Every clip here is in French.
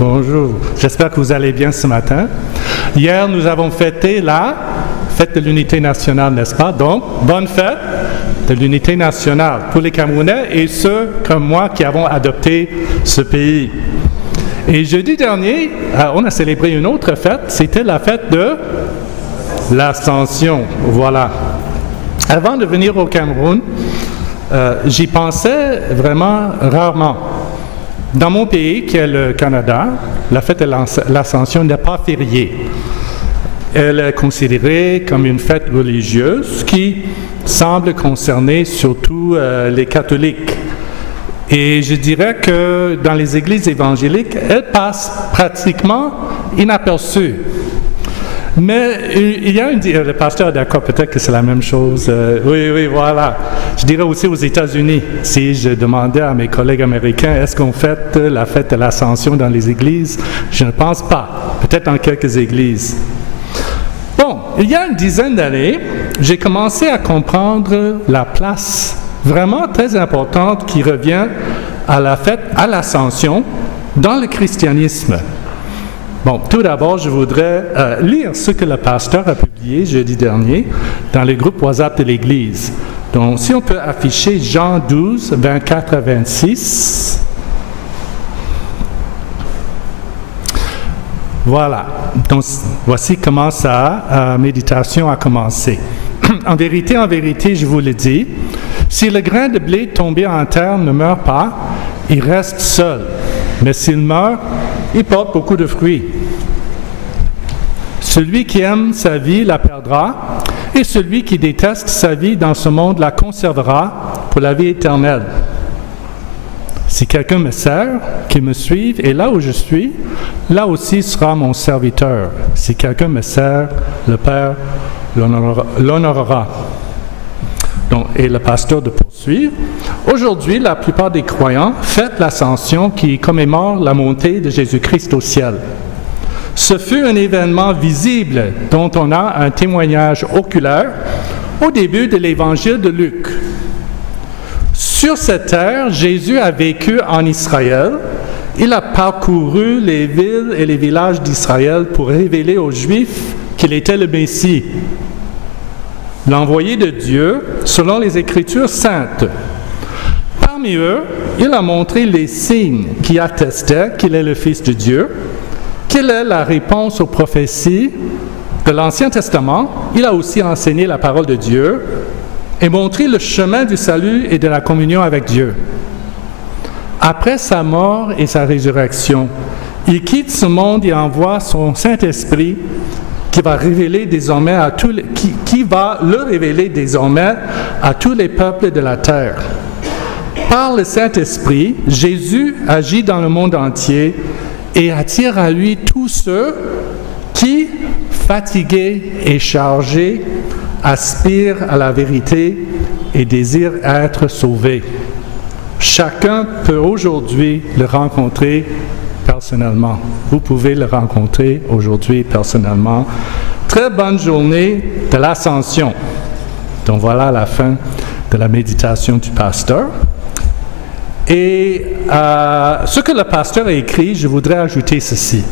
bonjour. J'espère que vous allez bien ce matin. Hier, nous avons fêté la fête de l'unité nationale, n'est-ce pas? Donc, bonne fête de l'unité nationale pour les Camerounais et ceux comme moi qui avons adopté ce pays. Et jeudi dernier, on a célébré une autre fête, c'était la fête de l'Ascension. Voilà. Avant de venir au Cameroun, j'y pensais vraiment rarement. Dans mon pays, qui est le Canada, la fête de l'Ascension n'est pas fériée. Elle est considérée comme une fête religieuse qui semble concerner surtout les catholiques. Et je dirais que dans les églises évangéliques, elle passe pratiquement inaperçue. Mais il y a le pasteur est d'accord, peut-être que c'est la même chose. Oui, voilà. Je dirais aussi aux États-Unis, si je demandais à mes collègues américains, est-ce qu'on fête la fête de l'Ascension dans les églises? Je ne pense pas. Peut-être dans quelques églises. Bon, il y a une dizaine d'années, j'ai commencé à comprendre la place vraiment très importante qui revient à la fête à l'Ascension dans le christianisme. Bon, tout d'abord, je voudrais lire ce que le pasteur a publié jeudi dernier dans le groupe WhatsApp de l'Église. Donc, si on peut afficher Jean 12, 24 à 26. Voilà. Donc, voici comment sa méditation a commencé. En vérité, je vous le dis, si le grain de blé tombé en terre ne meurt pas, il reste seul. Mais s'il meurt, il porte beaucoup de fruits. Celui qui aime sa vie la perdra, et celui qui déteste sa vie dans ce monde la conservera pour la vie éternelle. Si quelqu'un me sert, qu'il me suive, et là où je suis, là aussi sera mon serviteur. Si quelqu'un me sert, le Père l'honorera. Donc, et le pasteur de poursuivre. Aujourd'hui, la plupart des croyants fêtent l'Ascension qui commémore la montée de Jésus-Christ au ciel. Ce fut un événement visible dont on a un témoignage oculaire au début de l'Évangile de Luc. Sur cette terre, Jésus a vécu en Israël. Il a parcouru les villes et les villages d'Israël pour révéler aux Juifs qu'il était le Messie, l'envoyé de Dieu selon les Écritures saintes. Parmi eux, il a montré les signes qui attestaient qu'il est le Fils de Dieu, qu'il est la réponse aux prophéties de l'Ancien Testament. Il a aussi enseigné la parole de Dieu et montré le chemin du salut et de la communion avec Dieu. Après sa mort et sa résurrection, il quitte ce monde et envoie son Saint-Esprit qui va révéler désormais à tous les, qui va le révéler désormais à tous les peuples de la terre. Par le Saint-Esprit, Jésus agit dans le monde entier et attire à lui tous ceux qui, fatigués et chargés, aspirent à la vérité et désirent être sauvés. Chacun peut aujourd'hui le rencontrer personnellement. Vous pouvez le rencontrer aujourd'hui personnellement. Très bonne journée de l'Ascension. Donc voilà la fin de la méditation du pasteur. Et ce que le pasteur a écrit, je voudrais ajouter ceci.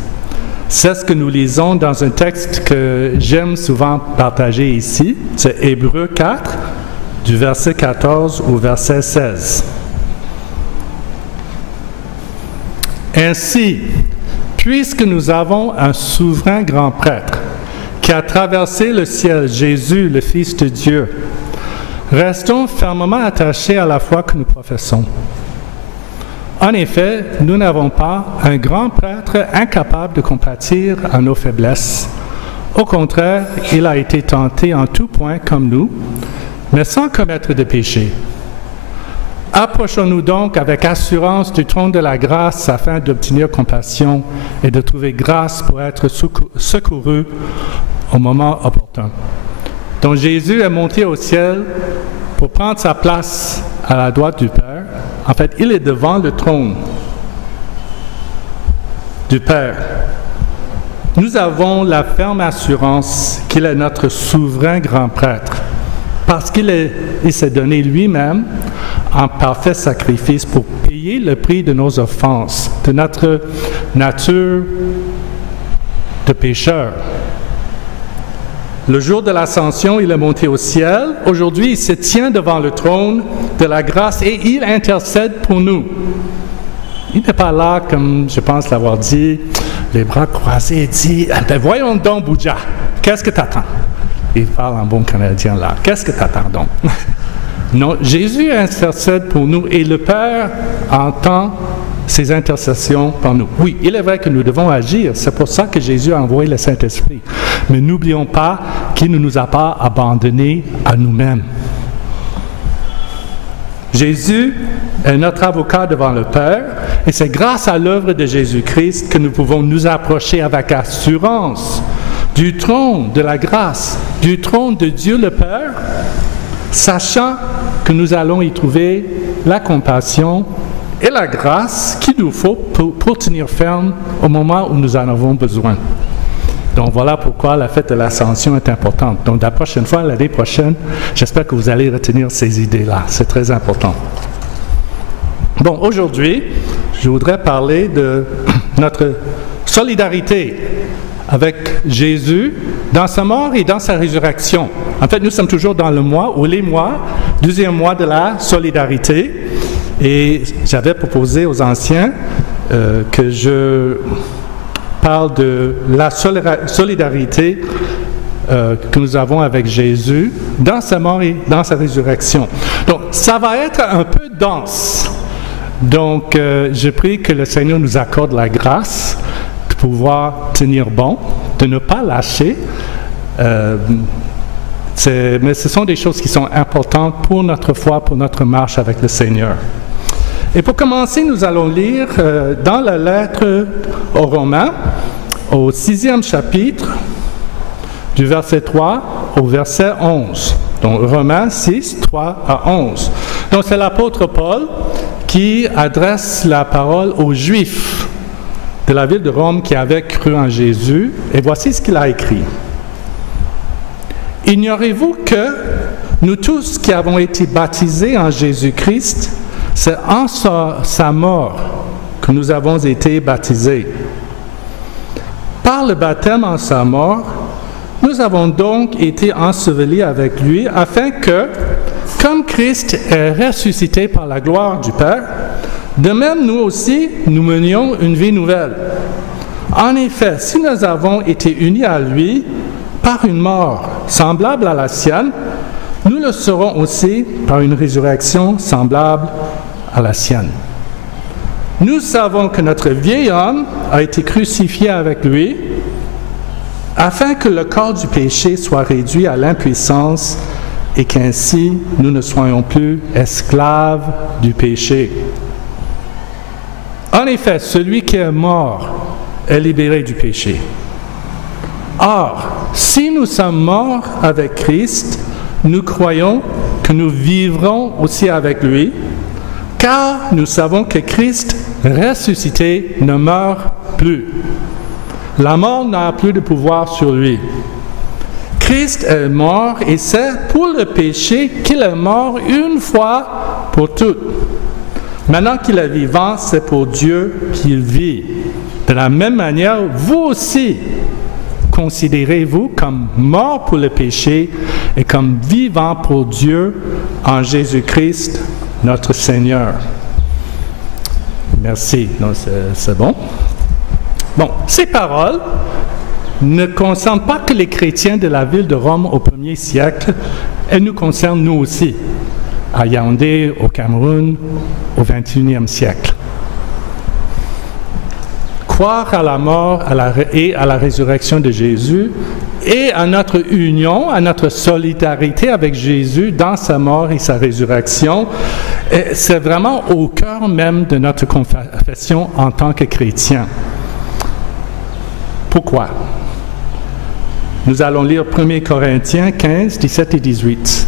C'est ce que nous lisons dans un texte que j'aime souvent partager ici. C'est Hébreux 4, du verset 14 au verset 16. Ainsi, puisque nous avons un souverain grand prêtre qui a traversé le ciel, Jésus, le Fils de Dieu, restons fermement attachés à la foi que nous professons. En effet, nous n'avons pas un grand prêtre incapable de compatir à nos faiblesses. Au contraire, il a été tenté en tout point comme nous, mais sans commettre de péché. Approchons-nous donc avec assurance du trône de la grâce afin d'obtenir compassion et de trouver grâce pour être secouru au moment opportun. Donc Jésus est monté au ciel pour prendre sa place à la droite du Père. En fait, il est devant le trône du Père. Nous avons la ferme assurance qu'il est notre souverain grand prêtre, parce qu'il s'est donné lui-même en parfait sacrifice pour payer le prix de nos offenses, de notre nature de pécheur. Le jour de l'ascension, il est monté au ciel. Aujourd'hui, il se tient devant le trône de la grâce et il intercède pour nous. Il n'est pas là, comme je pense l'avoir dit, les bras croisés, et dit « Ben voyons donc, Bouddha, qu'est-ce que tu attends? » Il parle en bon canadien là. « Qu'est-ce que tu attends donc? » Non, Jésus intercède pour nous et le Père entend ses intercessions par nous. Oui, il est vrai que nous devons agir. C'est pour ça que Jésus a envoyé le Saint-Esprit. Mais n'oublions pas qu'il ne nous a pas abandonnés à nous-mêmes. Jésus est notre avocat devant le Père et c'est grâce à l'œuvre de Jésus-Christ que nous pouvons nous approcher avec assurance du trône de la grâce, du trône de Dieu le Père, sachant que nous allons y trouver la compassion et la grâce qu'il nous faut pour tenir ferme au moment où nous en avons besoin. Donc voilà pourquoi la fête de l'Ascension est importante. Donc la prochaine fois, l'année prochaine, j'espère que vous allez retenir ces idées-là. C'est très important. Bon, aujourd'hui, je voudrais parler de notre solidarité avec Jésus dans sa mort et dans sa résurrection. En fait, nous sommes toujours dans le mois, ou les mois, deuxième mois de la solidarité. Et j'avais proposé aux anciens que je parle de la solidarité que nous avons avec Jésus dans sa mort et dans sa résurrection. Donc, ça va être un peu dense. Donc, je prie que le Seigneur nous accorde la grâce de pouvoir tenir bon, de ne pas lâcher. Mais ce sont des choses qui sont importantes pour notre foi, pour notre marche avec le Seigneur. Et pour commencer, nous allons lire dans la lettre aux Romains, au 6e chapitre, du verset 3 au verset 11. Donc, Romains 6, 3 à 11. Donc, c'est l'apôtre Paul qui adresse la parole aux Juifs de la ville de Rome qui avaient cru en Jésus. Et voici ce qu'il a écrit. « Ignorez-vous que nous tous qui avons été baptisés en Jésus-Christ, c'est en sa mort que nous avons été baptisés. Par le baptême en sa mort, nous avons donc été ensevelis avec lui afin que, comme Christ est ressuscité par la gloire du Père, de même nous aussi, nous menions une vie nouvelle. En effet, si nous avons été unis à lui par une mort semblable à la sienne, nous le serons aussi par une résurrection semblable à la sienne. Nous savons que notre vieil homme a été crucifié avec lui, afin que le corps du péché soit réduit à l'impuissance et qu'ainsi nous ne soyons plus esclaves du péché. En effet, celui qui est mort est libéré du péché. Or, si nous sommes morts avec Christ, nous croyons que nous vivrons aussi avec lui, car nous savons que Christ ressuscité ne meurt plus. La mort n'a plus de pouvoir sur lui. Christ est mort et c'est pour le péché qu'il est mort une fois pour toutes. Maintenant qu'il est vivant, c'est pour Dieu qu'il vit. De la même manière, vous aussi, considérez-vous comme mort pour le péché et comme vivant pour Dieu en Jésus-Christ, notre Seigneur. Merci. Non, c'est bon. Bon, ces paroles ne concernent pas que les chrétiens de la ville de Rome au 1er siècle, elles nous concernent nous aussi, à Yaoundé, au Cameroun, au 21e siècle. Croire à la mort et à la résurrection de Jésus et à notre union, à notre solidarité avec Jésus dans sa mort et sa résurrection, c'est vraiment au cœur même de notre confession en tant que chrétiens. Pourquoi? Nous allons lire 1 Corinthiens 15, 17 et 18.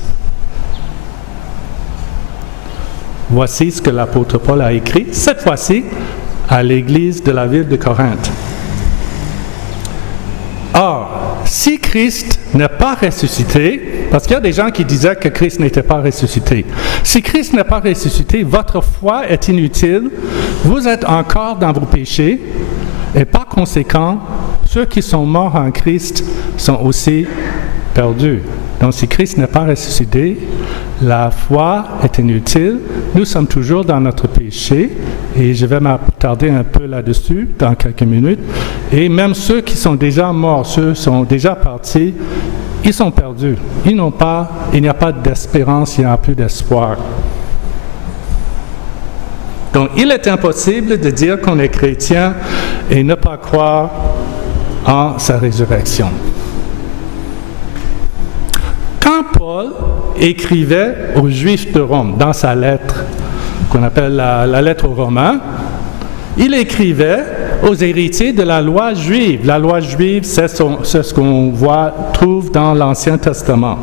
Voici ce que l'apôtre Paul a écrit, cette fois-ci, à l'église de la ville de Corinthe. Or, si Christ n'est pas ressuscité, parce qu'il y a des gens qui disaient que Christ n'était pas ressuscité. Si Christ n'est pas ressuscité, votre foi est inutile, vous êtes encore dans vos péchés, Et par conséquent, ceux qui sont morts en Christ sont aussi perdus. Donc si Christ n'est pas ressuscité, la foi est inutile. Nous sommes toujours dans notre péché et je vais m'attarder un peu là-dessus dans quelques minutes. Et même ceux qui sont déjà morts, ceux qui sont déjà partis, ils sont perdus. Il n'y a pas d'espérance, il n'y a plus d'espoir. Donc il est impossible de dire qu'on est chrétien et ne pas croire en sa résurrection. Quand Paul écrivait aux Juifs de Rome, dans sa lettre, qu'on appelle la lettre aux Romains, il écrivait aux héritiers de la loi juive. La loi juive, c'est ce qu'on trouve dans l'Ancien Testament.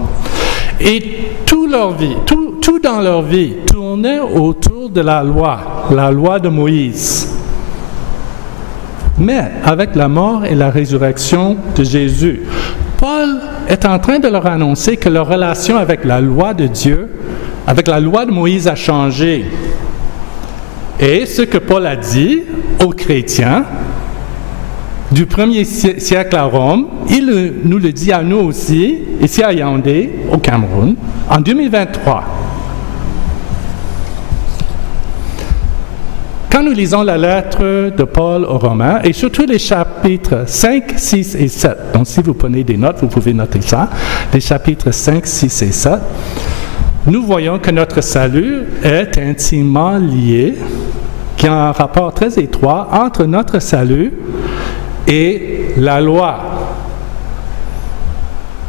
Et toute leur vie, tout dans leur vie, tournait autour de la loi de Moïse. Mais avec la mort et la résurrection de Jésus, Paul est en train de leur annoncer que leur relation avec la loi de Dieu, avec la loi de Moïse a changé. Et ce que Paul a dit aux chrétiens du 1er siècle à Rome, il nous le dit à nous aussi, ici à Yaoundé, au Cameroun, en 2023. Quand nous lisons la lettre de Paul aux Romains, et surtout les chapitres 5, 6 et 7, donc si vous prenez des notes, vous pouvez noter ça, les chapitres 5, 6 et 7, nous voyons que notre salut est intimement lié, qu'il y a un rapport très étroit entre notre salut et la loi.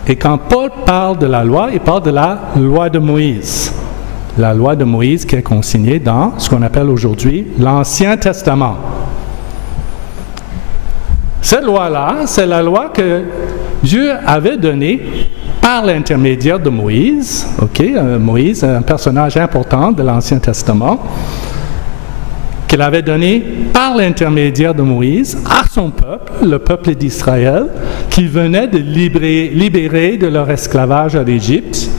Et quand Paul parle de la loi, il parle de la loi de Moïse. La loi de Moïse qui est consignée dans ce qu'on appelle aujourd'hui l'Ancien Testament. Cette loi-là, c'est la loi que Dieu avait donnée par l'intermédiaire de Moïse. Moïse, un personnage important de l'Ancien Testament, qu'il avait donné par l'intermédiaire de Moïse à son peuple, le peuple d'Israël, qui venait de libérer de leur esclavage à l'Égypte,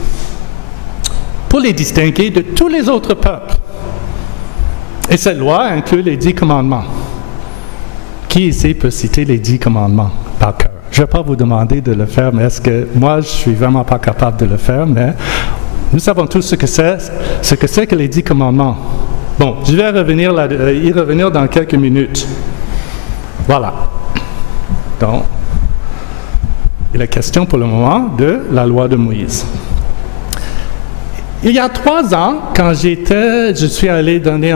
pour les distinguer de tous les autres peuples. Et cette loi inclut les 10 commandements. Qui ici peut citer les 10 commandements par cœur? Je ne vais pas vous demander de le faire, mais moi, je ne suis vraiment pas capable de le faire, mais nous savons tous ce que c'est que les 10 commandements. Bon, je vais y revenir dans quelques minutes. Voilà. Donc, il est question pour le moment de la loi de Moïse. Il y a 3 ans, quand je suis allé donner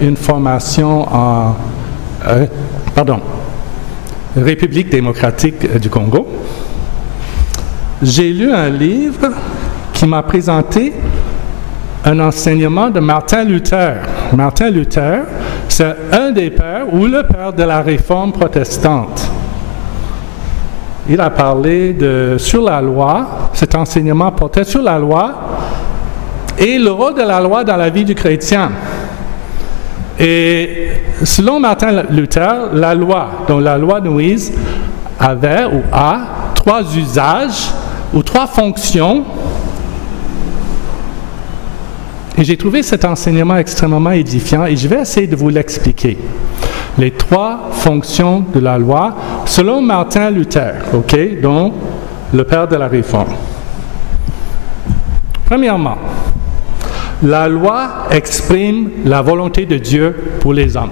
une formation en République démocratique du Congo, j'ai lu un livre qui m'a présenté un enseignement de Martin Luther. Martin Luther, c'est un des pères ou le père de la réforme protestante. Il a parlé sur la loi, cet enseignement portait sur la loi et le rôle de la loi dans la vie du chrétien. Et selon Martin Luther, la loi, donc la loi de Moïse, avait ou a 3 usages ou 3 fonctions. Et j'ai trouvé cet enseignement extrêmement édifiant et je vais essayer de vous l'expliquer. Les 3 fonctions de la loi selon Martin Luther, donc le père de la réforme. Premièrement, la loi exprime la volonté de Dieu pour les hommes.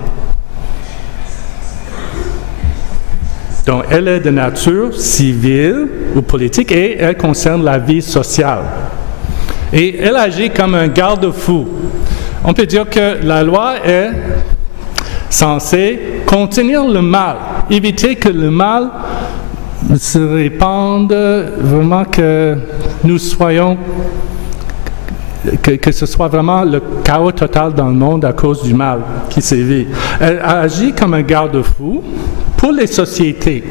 Donc, elle est de nature civile ou politique et elle concerne la vie sociale. Et elle agit comme un garde-fou. On peut dire que la loi est censée contenir le mal, éviter que le mal se répande, vraiment que nous soyons, que ce soit vraiment le chaos total dans le monde à cause du mal qui sévit. Elle agit comme un garde-fou pour les sociétés.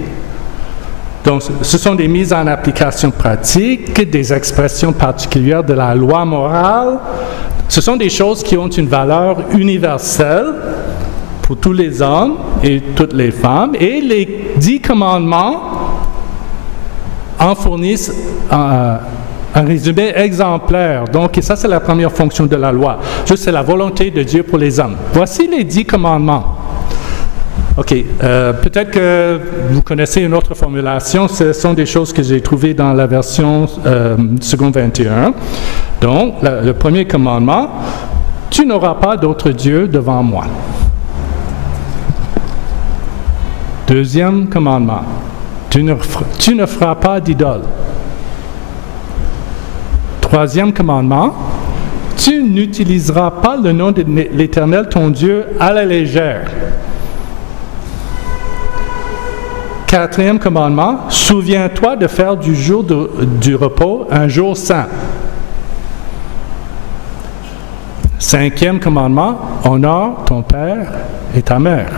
Donc, ce sont des mises en application pratiques, des expressions particulières de la loi morale. Ce sont des choses qui ont une valeur universelle pour tous les hommes et toutes les femmes. Et les 10 commandements en fournissent un résumé exemplaire. Donc, ça, c'est la première fonction de la loi. C'est la volonté de Dieu pour les hommes. Voici les 10 commandements. OK. Peut-être que vous connaissez une autre formulation. Ce sont des choses que j'ai trouvées dans la version seconde 21. Donc, le premier commandement, « Tu n'auras pas d'autre Dieu devant moi ». Deuxième commandement, « Tu ne feras pas d'idole ». Troisième commandement, « Tu n'utiliseras pas le nom de l'Éternel, ton Dieu, à la légère ». Quatrième commandement, « Souviens-toi de faire du jour du repos un jour saint ». Cinquième commandement, « Honore ton père et ta mère ».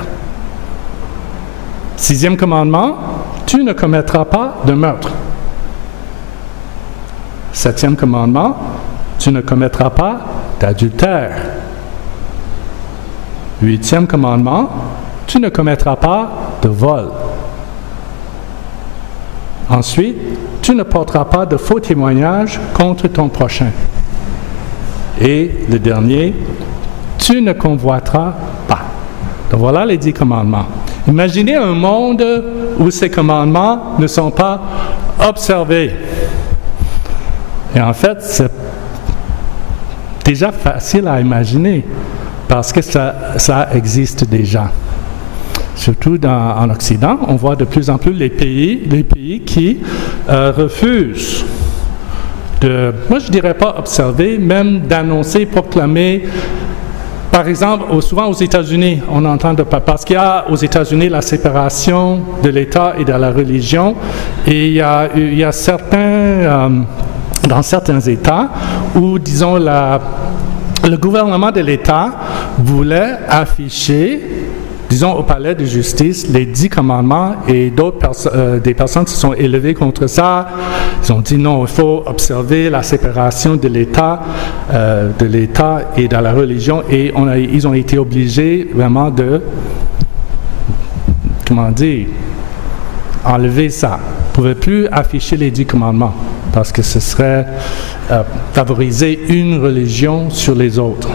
Sixième commandement, « Tu ne commettras pas de meurtre ». Septième commandement, « Tu ne commettras pas d'adultère ». Huitième commandement, « Tu ne commettras pas de vol ». Ensuite, « Tu ne porteras pas de faux témoignages contre ton prochain ». Et le dernier, « Tu ne convoiteras pas ». Donc voilà les 10 commandements. Imaginez un monde où ces commandements ne sont pas observés. Et en fait, c'est déjà facile à imaginer parce que ça existe déjà. Surtout en Occident, on voit de plus en plus les pays qui refusent moi je ne dirais pas observer, même d'annoncer, proclamer. Par exemple, souvent aux États-Unis, on entend parce qu'il y a aux États-Unis la séparation de l'État et de la religion, et il y a certains, dans certains États, où, disons, le gouvernement de l'État voulait afficher, disons, au palais de justice, les 10 commandements, et des personnes se sont élevées contre ça. Ils ont dit non, il faut observer la séparation de l'État et de la religion, et ils ont été obligés vraiment de, enlever ça. Ils ne pouvaient plus afficher les 10 commandements, parce que ce serait favoriser une religion sur les autres.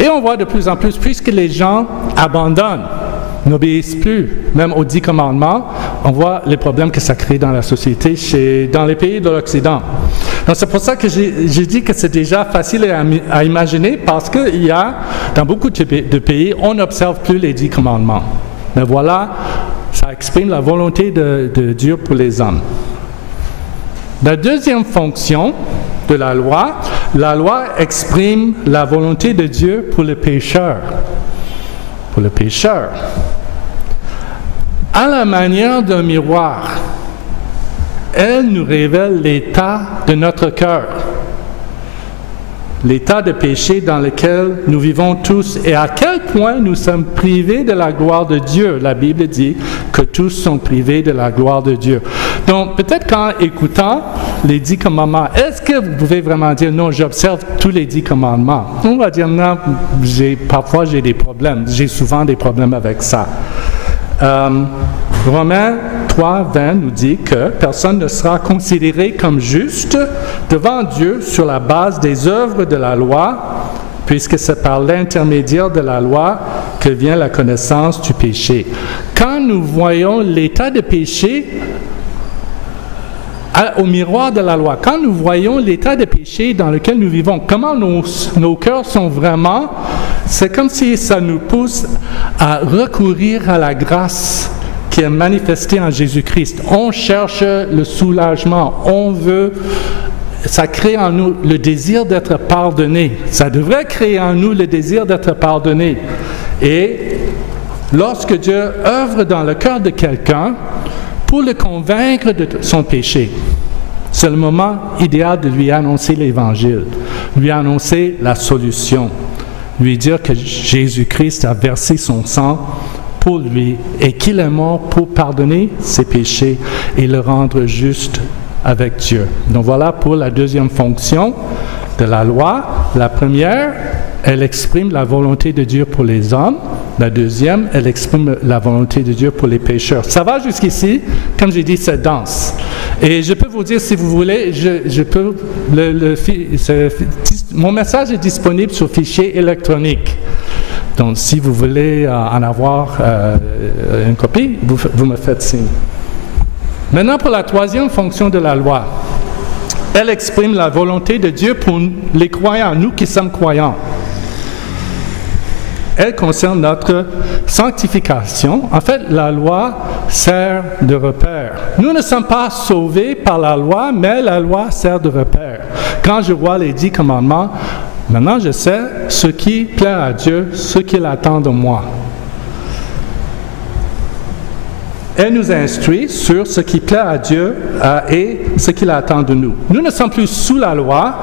Et on voit de plus en plus, puisque les gens abandonnent, n'obéissent plus, même aux 10 commandements, on voit les problèmes que ça crée dans la société, dans les pays de l'Occident. Donc c'est pour ça que j'ai dit que c'est déjà facile à imaginer, parce qu'il y a, dans beaucoup de pays, on n'observe plus les 10 commandements. Mais voilà, ça exprime la volonté de Dieu pour les hommes. La deuxième fonction de la loi exprime la volonté de Dieu pour le pécheur. Pour le pécheur. À la manière d'un miroir, elle nous révèle l'état de notre cœur, l'état de péché dans lequel nous vivons tous et à quel point nous sommes privés de la gloire de Dieu. La Bible dit que tous sont privés de la gloire de Dieu. Donc, peut-être qu'en écoutant les 10 commandements, est-ce que vous pouvez vraiment dire, non, j'observe tous les 10 commandements? On va dire, non, parfois j'ai des problèmes. J'ai souvent des problèmes avec ça. Romains 3:20 nous dit que personne ne sera considéré comme juste devant Dieu sur la base des œuvres de la loi, puisque c'est par l'intermédiaire de la loi que vient la connaissance du péché. Quand nous voyons l'état de péché au miroir de la loi, quand nous voyons l'état de péché dans lequel nous vivons, comment nos cœurs sont vraiment, c'est comme si ça nous pousse à recourir à la grâce qui est manifestée en Jésus-Christ. On cherche le soulagement, ça crée en nous le désir d'être pardonné. Ça devrait créer en nous le désir d'être pardonné. Et lorsque Dieu œuvre dans le cœur de quelqu'un, pour le convaincre de son péché, c'est le moment idéal de lui annoncer l'Évangile, lui annoncer la solution, lui dire que Jésus-Christ a versé son sang pour lui et qu'il est mort pour pardonner ses péchés et le rendre juste avec Dieu. Donc voilà pour la deuxième fonction de la loi. La première, elle exprime la volonté de Dieu pour les hommes. La deuxième, elle exprime la volonté de Dieu pour les pécheurs. Ça va jusqu'ici, comme j'ai dit, c'est dense. Et je peux vous dire, si vous voulez, mon message est disponible sur fichier électronique. Donc, si vous voulez en avoir une copie, vous me faites signe. Maintenant, pour la troisième fonction de la loi, elle exprime la volonté de Dieu pour les croyants, nous qui sommes croyants. Elle concerne notre sanctification. En fait, la loi sert de repère. Nous ne sommes pas sauvés par la loi, mais la loi sert de repère. Quand je vois les 10 commandements, maintenant je sais ce qui plaît à Dieu, ce qu'il attend de moi. Elle nous instruit sur ce qui plaît à Dieu et ce qu'il attend de nous. Nous ne sommes plus sous la loi,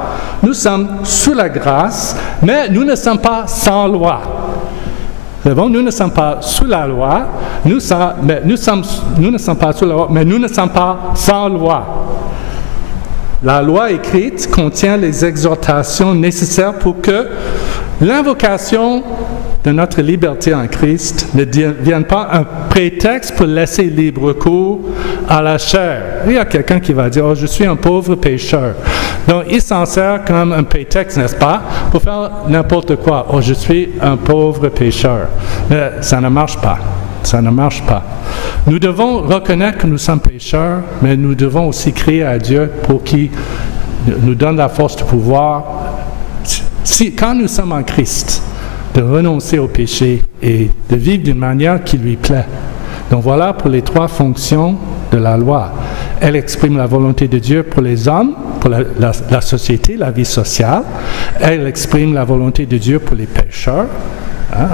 nous sommes sous la grâce, mais nous ne sommes pas sans loi. C'est bon, nous ne sommes pas sous la loi, nous ne sommes pas sous la loi, mais nous ne sommes pas sans loi. La loi écrite contient les exhortations nécessaires pour que l'invocation de notre liberté en Christ ne devienne pas un prétexte pour laisser libre cours à la chair. Il y a quelqu'un qui va dire « Oh, je suis un pauvre pécheur ». Donc, il s'en sert comme un prétexte, n'est-ce pas, pour faire n'importe quoi. « Oh, je suis un pauvre pécheur ». Mais ça ne marche pas. Ça ne marche pas. Nous devons reconnaître que nous sommes pécheurs, mais nous devons aussi crier à Dieu pour qu'il nous donne la force de pouvoir, quand nous sommes en Christ, de renoncer au péché et de vivre d'une manière qui lui plaît. Donc voilà pour les 3 fonctions de la loi. Elle exprime la volonté de Dieu pour les hommes, pour la société, la vie sociale. Elle exprime la volonté de Dieu pour les pécheurs,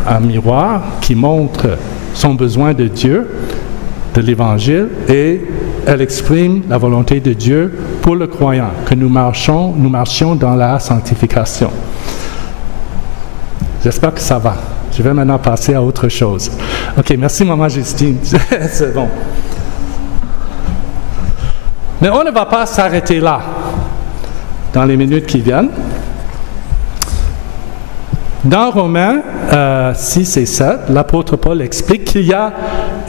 un miroir qui montre son besoin de Dieu, de l'Évangile, et elle exprime la volonté de Dieu pour le croyant, que nous marchions dans la sanctification. J'espère que ça va. Je vais maintenant passer à autre chose. OK, merci Maman Justine. C'est bon. Mais on ne va pas s'arrêter là dans les minutes qui viennent. Dans Romains 6 et 7, l'apôtre Paul explique qu'il y a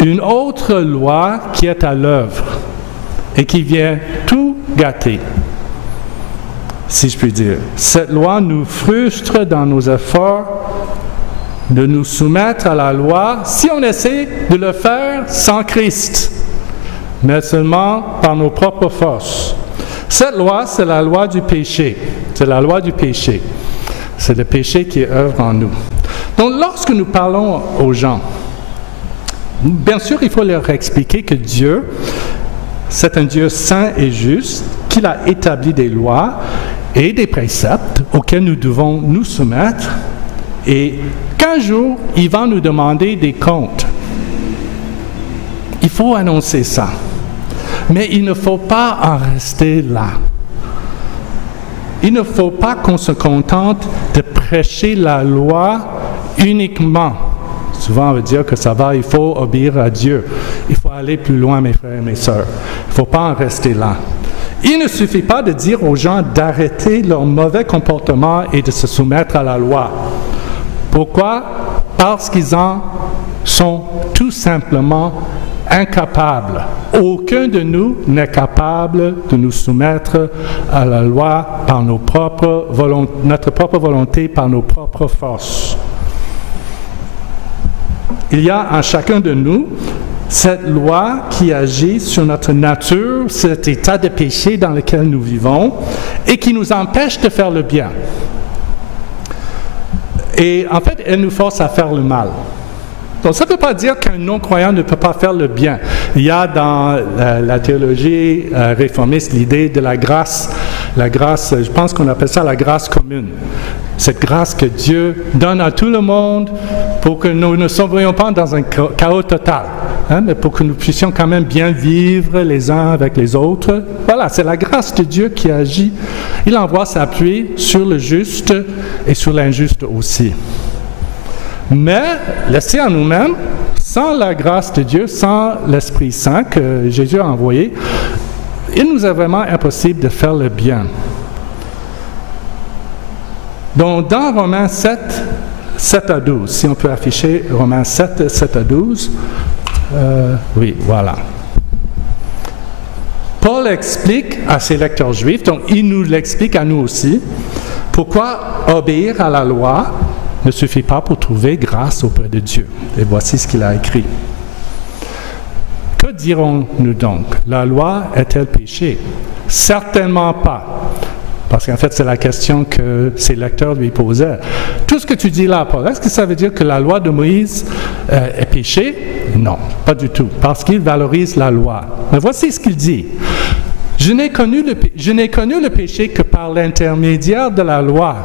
une autre loi qui est à l'œuvre et qui vient tout gâter, si je puis dire. Cette loi nous frustre dans nos efforts de nous soumettre à la loi si on essaie de le faire sans Christ, mais seulement par nos propres forces. Cette loi, c'est la loi du péché. C'est la loi du péché. C'est le péché qui œuvre en nous. Donc, lorsque nous parlons aux gens, bien sûr, il faut leur expliquer que Dieu, c'est un Dieu saint et juste, qu'il a établi des lois et des préceptes auxquels nous devons nous soumettre, et qu'un jour, il va nous demander des comptes. Il faut annoncer ça. Mais il ne faut pas en rester là. Il ne faut pas qu'on se contente de prêcher la loi uniquement. Souvent, on veut dire que ça va, il faut obéir à Dieu. Il faut aller plus loin, mes frères et mes sœurs. Il ne faut pas en rester là. Il ne suffit pas de dire aux gens d'arrêter leur mauvais comportement et de se soumettre à la loi. Pourquoi? Parce qu'ils en sont tout simplement incapables. Aucun de nous n'est capable de nous soumettre à la loi par notre propre volonté, par nos propres forces. Il y a en chacun de nous cette loi qui agit sur notre nature, cet état de péché dans lequel nous vivons et qui nous empêche de faire le bien. Et en fait, elle nous force à faire le mal. Donc, ça ne veut pas dire qu'un non-croyant ne peut pas faire le bien. Il y a dans la théologie réformiste l'idée de la grâce. La grâce, je pense qu'on appelle ça la grâce commune. Cette grâce que Dieu donne à tout le monde pour que nous ne sombrions pas dans un chaos total, mais pour que nous puissions quand même bien vivre les uns avec les autres. Voilà, c'est la grâce de Dieu qui agit. Il envoie sa pluie sur le juste et sur l'injuste aussi. Mais, laissés à nous-mêmes, sans la grâce de Dieu, sans l'Esprit Saint que Jésus a envoyé, il nous est vraiment impossible de faire le bien. Donc, dans Romains 7, 7 à 12, si on peut afficher Romains 7, 7 à 12, oui, voilà. Paul explique à ses lecteurs juifs, donc il nous l'explique à nous aussi, pourquoi obéir à la loi ne suffit pas pour trouver grâce auprès de Dieu. Et voici ce qu'il a écrit. Que dirons-nous donc? La loi est-elle péché? Certainement pas. Parce qu'en fait, c'est la question que ses lecteurs lui posaient. Tout ce que tu dis là, Paul, est-ce que ça veut dire que la loi de Moïse est péché? Non, pas du tout, parce qu'il valorise la loi. Mais voici ce qu'il dit. Je n'ai connu le péché que par l'intermédiaire de la loi.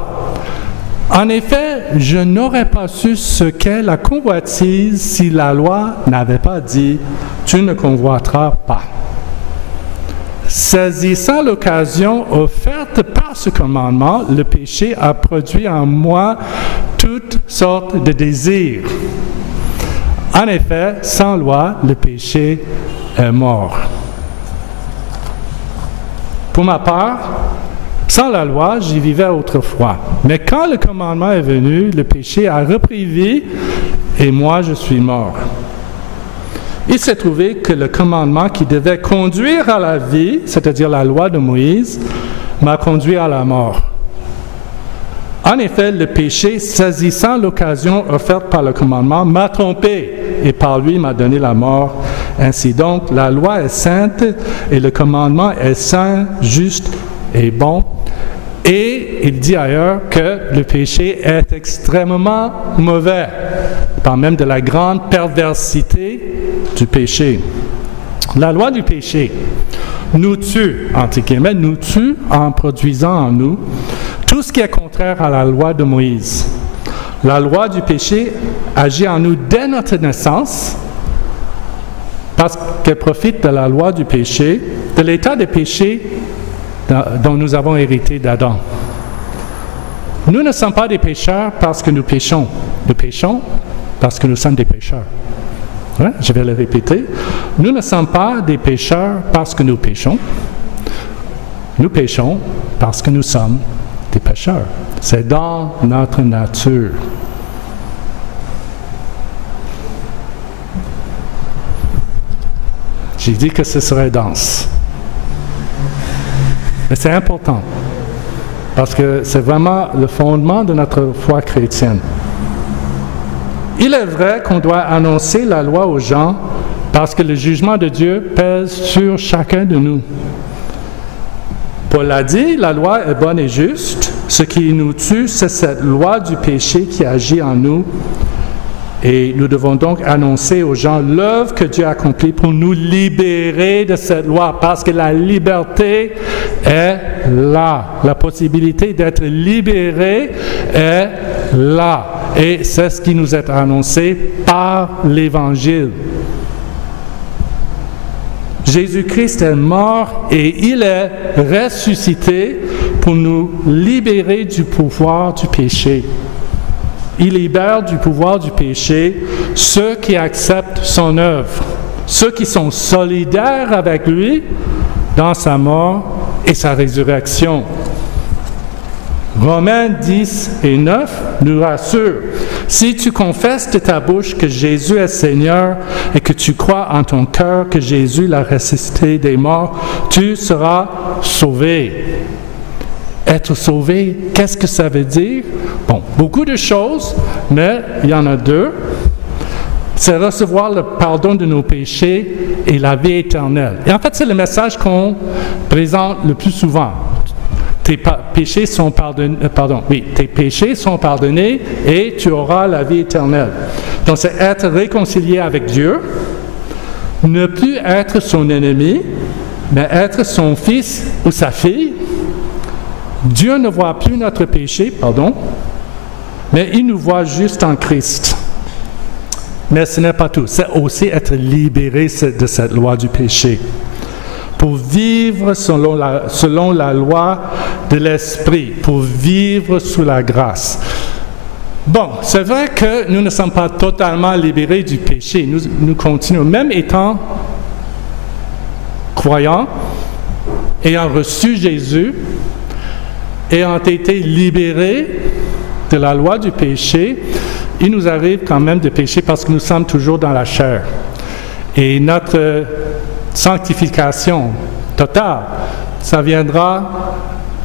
En effet, je n'aurais pas su ce qu'est la convoitise si la loi n'avait pas dit « Tu ne convoiteras pas ». Saisissant l'occasion offerte par ce commandement, le péché a produit en moi toutes sortes de désirs. En effet, sans loi, le péché est mort. Pour ma part, sans la loi, j'y vivais autrefois. Mais quand le commandement est venu, le péché a repris vie et moi je suis mort. Il s'est trouvé que le commandement qui devait conduire à la vie, c'est-à-dire la loi de Moïse, m'a conduit à la mort. En effet, le péché, saisissant l'occasion offerte par le commandement, m'a trompé et par lui m'a donné la mort. Ainsi donc, la loi est sainte et le commandement est saint, juste et bon. Et il dit ailleurs que le péché est extrêmement mauvais, par même de la grande perversité du péché. La loi du péché nous tue, entre guillemets, nous tue en produisant en nous tout ce qui est contraire à la loi de Moïse. La loi du péché agit en nous dès notre naissance parce qu'elle profite de la loi du péché, de l'état de péché dont nous avons hérité d'Adam. Nous ne sommes pas des pécheurs parce que nous péchons. Nous péchons parce que nous sommes des pécheurs. Ouais, je vais le répéter. Nous ne sommes pas des pécheurs parce que nous péchons. Nous péchons parce que nous sommes des pécheurs. C'est dans notre nature. J'ai dit que ce serait dense. Mais c'est important, parce que c'est vraiment le fondement de notre foi chrétienne. Il est vrai qu'on doit annoncer la loi aux gens parce que le jugement de Dieu pèse sur chacun de nous. Paul l'a dit, la loi est bonne et juste. Ce qui nous tue, c'est cette loi du péché qui agit en nous. Et nous devons donc annoncer aux gens l'œuvre que Dieu a accomplie pour nous libérer de cette loi, parce que la liberté est là. La possibilité d'être libéré est là. Et c'est ce qui nous est annoncé par l'Évangile. Jésus-Christ est mort et il est ressuscité pour nous libérer du pouvoir du péché. Il libère du pouvoir du péché ceux qui acceptent son œuvre, ceux qui sont solidaires avec lui dans sa mort et sa résurrection. Romains 10 et 9 nous rassurent. Si tu confesses de ta bouche que Jésus est Seigneur et que tu crois en ton cœur que Jésus l'a ressuscité des morts, tu seras sauvé. Être sauvé, qu'est-ce que ça veut dire? Bon, beaucoup de choses, mais il y en a deux. C'est recevoir le pardon de nos péchés et la vie éternelle. Et en fait, c'est le message qu'on présente le plus souvent. Tes péchés sont pardonnés, tes péchés sont pardonnés et tu auras la vie éternelle. Donc, c'est être réconcilié avec Dieu, ne plus être son ennemi, mais être son fils ou sa fille. Dieu ne voit plus notre péché, mais il nous voit juste en Christ. Mais ce n'est pas tout. C'est aussi être libéré de cette loi du péché. Pour vivre selon la loi de l'Esprit, pour vivre sous la grâce. Bon, c'est vrai que nous ne sommes pas totalement libérés du péché. Nous continuons, même étant croyants, ayant reçu Jésus, ayant été libérés de la loi du péché, il nous arrive quand même de pécher parce que nous sommes toujours dans la chair. Et notre sanctification totale, ça viendra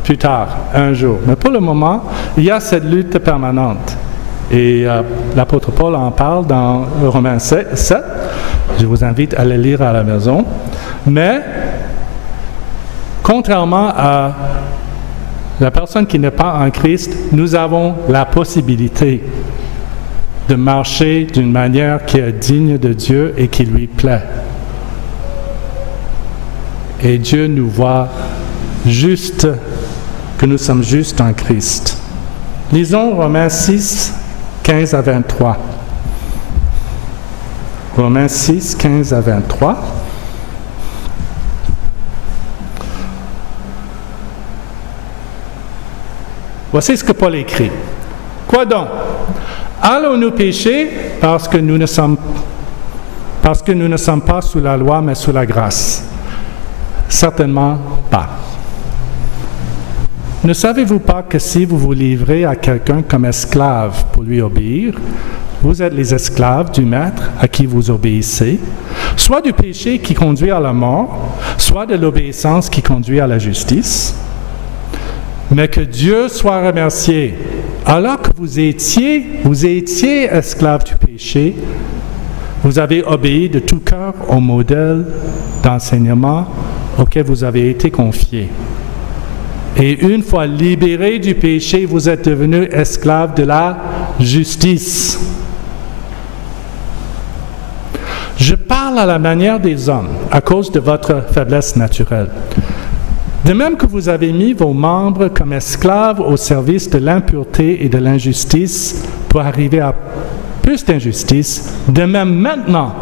plus tard, un jour. Mais pour le moment, il y a cette lutte permanente. Et l'apôtre Paul en parle dans Romains 7. Je vous invite à le lire à la maison. Mais, contrairement à la personne qui n'est pas en Christ, nous avons la possibilité de marcher d'une manière qui est digne de Dieu et qui lui plaît. Et Dieu nous voit juste, que nous sommes justes en Christ. Lisons Romains 6, 15 à 23. Romains 6, 15 à 23. Voici ce que Paul écrit. Quoi donc? Allons-nous pécher parce que nous ne sommes pas sous la loi, mais sous la grâce? Certainement pas. Ne savez-vous pas que si vous vous livrez à quelqu'un comme esclave pour lui obéir, vous êtes les esclaves du maître à qui vous obéissez, soit du péché qui conduit à la mort, soit de l'obéissance qui conduit à la justice? Mais que Dieu soit remercié. Alors que vous étiez esclaves du péché, vous avez obéi de tout cœur au modèle d'enseignement auquel vous avez été confiés. Et une fois libérés du péché, vous êtes devenus esclaves de la justice. Je parle à la manière des hommes à cause de votre faiblesse naturelle. De même que vous avez mis vos membres comme esclaves au service de l'impureté et de l'injustice pour arriver à plus d'injustice, de même maintenant,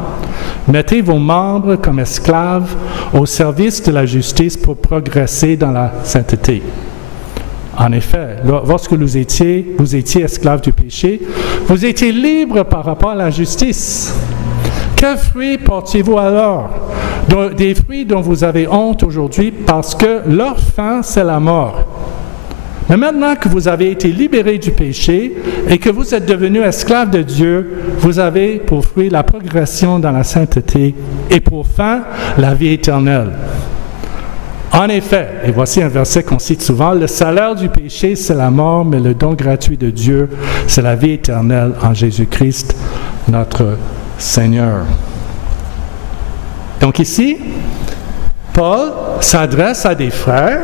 mettez vos membres comme esclaves au service de la justice pour progresser dans la sainteté. En effet, lorsque vous étiez esclaves du péché, vous étiez libres par rapport à la justice. Quels fruits portiez-vous alors? Des fruits dont vous avez honte aujourd'hui parce que leur fin, c'est la mort. Mais maintenant que vous avez été libérés du péché et que vous êtes devenus esclaves de Dieu, vous avez pour fruit la progression dans la sainteté et pour fin, la vie éternelle. En effet, et voici un verset qu'on cite souvent, le salaire du péché, c'est la mort, mais le don gratuit de Dieu, c'est la vie éternelle en Jésus-Christ, notre Seigneur. Donc ici, Paul s'adresse à des frères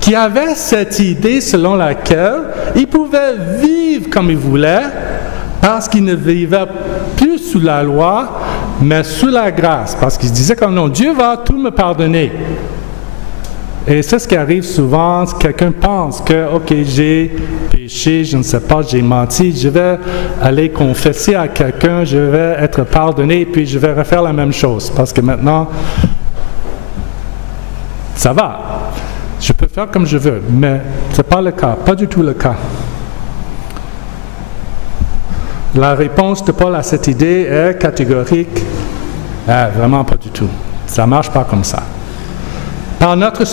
qui avaient cette idée selon laquelle ils pouvaient vivre comme ils voulaient parce qu'ils ne vivaient plus sous la loi, mais sous la grâce. Parce qu'ils se disaient comme non, Dieu va tout me pardonner. Et c'est ce qui arrive souvent, quelqu'un pense que, ok, j'ai péché, je ne sais pas, j'ai menti, je vais aller confesser à quelqu'un, je vais être pardonné, puis je vais refaire la même chose, parce que maintenant, ça va. Je peux faire comme je veux, mais ce n'est pas le cas, pas du tout le cas. La réponse de Paul à cette idée est catégorique. Vraiment pas du tout. Ça ne marche pas comme ça. Par notre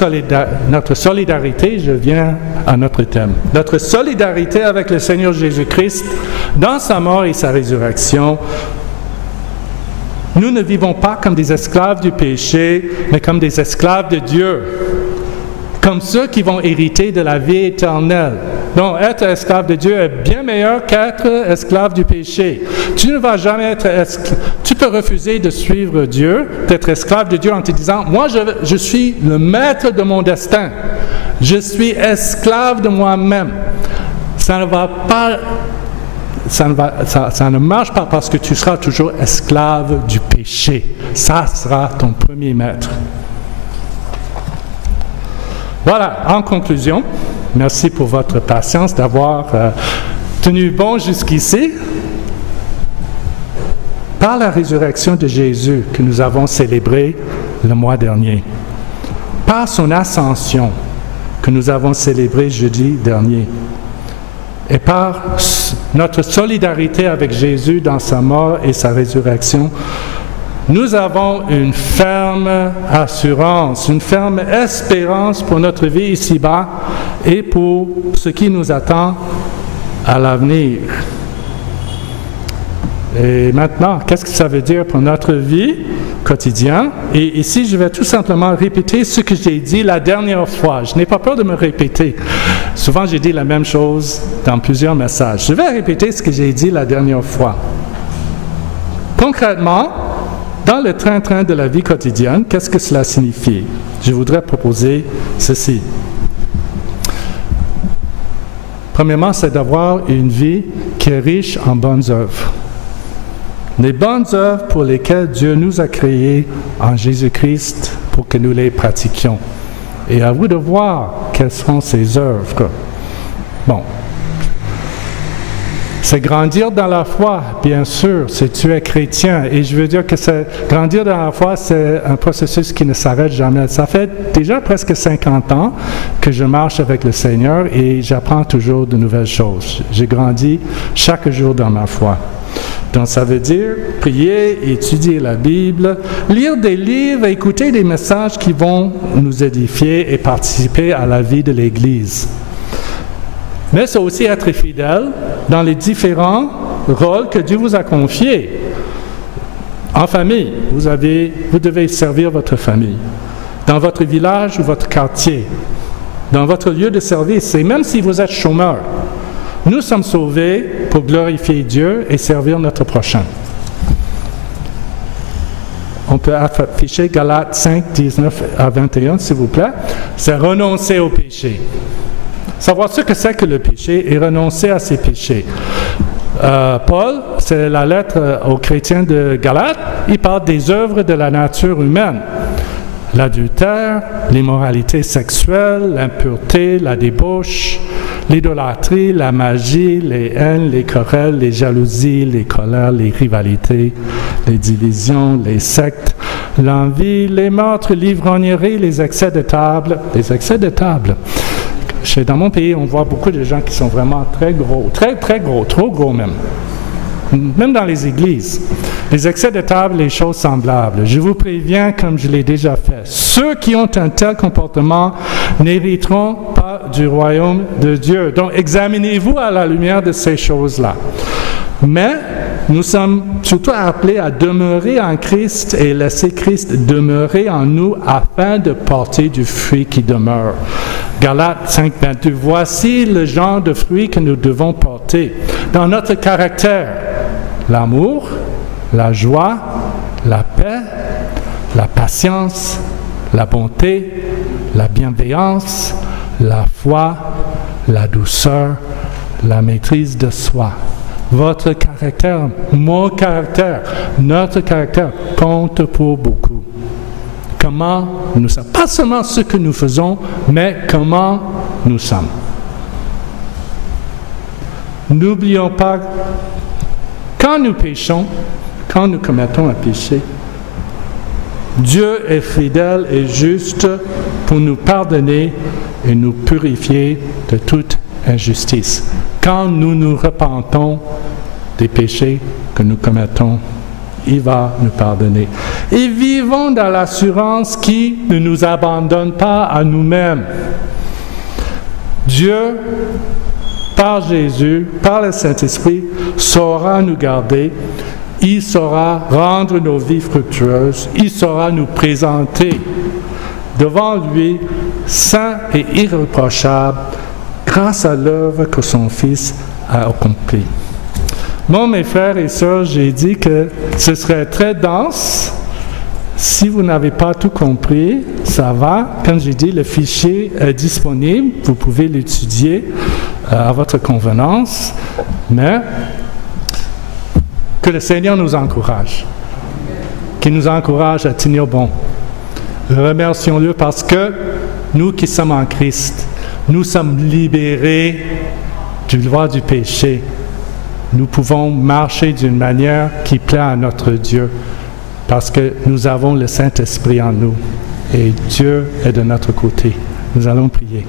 solidarité, je viens à notre thème. Notre solidarité avec le Seigneur Jésus-Christ dans sa mort et sa résurrection. Nous ne vivons pas comme des esclaves du péché, mais comme des esclaves de Dieu. Comme ceux qui vont hériter de la vie éternelle. Donc, être esclave de Dieu est bien meilleur qu'être esclave du péché. Tu ne vas jamais être esclave. Tu peux refuser de suivre Dieu, d'être esclave de Dieu en te disant, moi, je suis le maître de mon destin. Je suis esclave de moi-même. Ça ne va pas... Ça ne marche pas parce que tu seras toujours esclave du péché. Ça sera ton premier maître. Voilà, en conclusion, merci pour votre patience d'avoir tenu bon jusqu'ici. Par la résurrection de Jésus que nous avons célébrée le mois dernier, par son ascension que nous avons célébrée jeudi dernier, et par notre solidarité avec Jésus dans sa mort et sa résurrection, nous avons une ferme assurance, une ferme espérance pour notre vie ici-bas et pour ce qui nous attend à l'avenir. Et maintenant, qu'est-ce que ça veut dire pour notre vie quotidien. Et ici, je vais tout simplement répéter ce que j'ai dit la dernière fois. Je n'ai pas peur de me répéter. Souvent, j'ai dit la même chose dans plusieurs messages. Je vais répéter ce que j'ai dit la dernière fois. Concrètement, dans le train-train de la vie quotidienne, qu'est-ce que cela signifie? Je voudrais proposer ceci. Premièrement, c'est d'avoir une vie qui est riche en bonnes œuvres. Les bonnes œuvres pour lesquelles Dieu nous a créés en Jésus-Christ pour que nous les pratiquions. Et à vous de voir quelles sont ces œuvres. Bon. C'est grandir dans la foi, bien sûr, si tu es chrétien. Et je veux dire que grandir dans la foi, c'est un processus qui ne s'arrête jamais. Ça fait déjà presque 50 ans que je marche avec le Seigneur et j'apprends toujours de nouvelles choses. J'ai grandi chaque jour dans ma foi. Donc ça veut dire prier, étudier la Bible, lire des livres, écouter des messages qui vont nous édifier et participer à la vie de l'Église. Mais c'est aussi être fidèle dans les différents rôles que Dieu vous a confiés. En famille, vous devez servir votre famille. Dans votre village ou votre quartier, dans votre lieu de service, et même si vous êtes chômeur, nous sommes sauvés pour glorifier Dieu et servir notre prochain. On peut afficher Galates 5, 19 à 21, s'il vous plaît. C'est renoncer au péché. Savoir ce que c'est que le péché et renoncer à ses péchés. Paul, c'est la lettre aux chrétiens de Galates, il parle des œuvres de la nature humaine. L'adultère, l'immoralité sexuelle, l'impureté, la débauche, l'idolâtrie, la magie, les haines, les querelles, les jalousies, les colères, les rivalités, les divisions, les sectes, l'envie, les meurtres, l'ivrognerie, les excès de table. Les excès de table. Dans mon pays, on voit beaucoup de gens qui sont vraiment très gros, très gros, trop gros même. Même dans les églises. Les excès de table, les choses semblables. Je vous préviens, comme je l'ai déjà fait, ceux qui ont un tel comportement n'hériteront pas du royaume de Dieu. Donc, examinez-vous à la lumière de ces choses-là. Mais nous sommes surtout appelés à demeurer en Christ et laisser Christ demeurer en nous afin de porter du fruit qui demeure. Galates 5, 22. Voici le genre de fruit que nous devons porter dans notre caractère. L'amour, la joie, la paix, la patience, la bonté, la bienveillance, la foi, la douceur, la maîtrise de soi. Votre caractère, mon caractère, notre caractère compte pour beaucoup. Comment nous sommes. Pas seulement ce que nous faisons, mais comment nous sommes. N'oublions pas, quand nous péchons, quand nous commettons un péché, Dieu est fidèle et juste pour nous pardonner et nous purifier de toute injustice. Quand nous nous repentons des péchés que nous commettons, il va nous pardonner. Et vivons dans l'assurance qui ne nous abandonne pas à nous-mêmes. Dieu, par Jésus, par le Saint-Esprit, saura nous garder. Il saura rendre nos vies fructueuses. Il saura nous présenter devant lui, saint et irréprochable, grâce à l'œuvre que son Fils a accomplie. Bon, mes frères et sœurs, j'ai dit que ce serait très dense. Si vous n'avez pas tout compris, ça va. Comme j'ai dit, le fichier est disponible. Vous pouvez l'étudier à votre convenance. Mais que le Seigneur nous encourage. Qu'il nous encourage à tenir bon. Remercions-le parce que nous qui sommes en Christ, nous sommes libérés du loi du péché. Nous pouvons marcher d'une manière qui plaît à notre Dieu parce que nous avons le Saint-Esprit en nous et Dieu est de notre côté. Nous allons prier.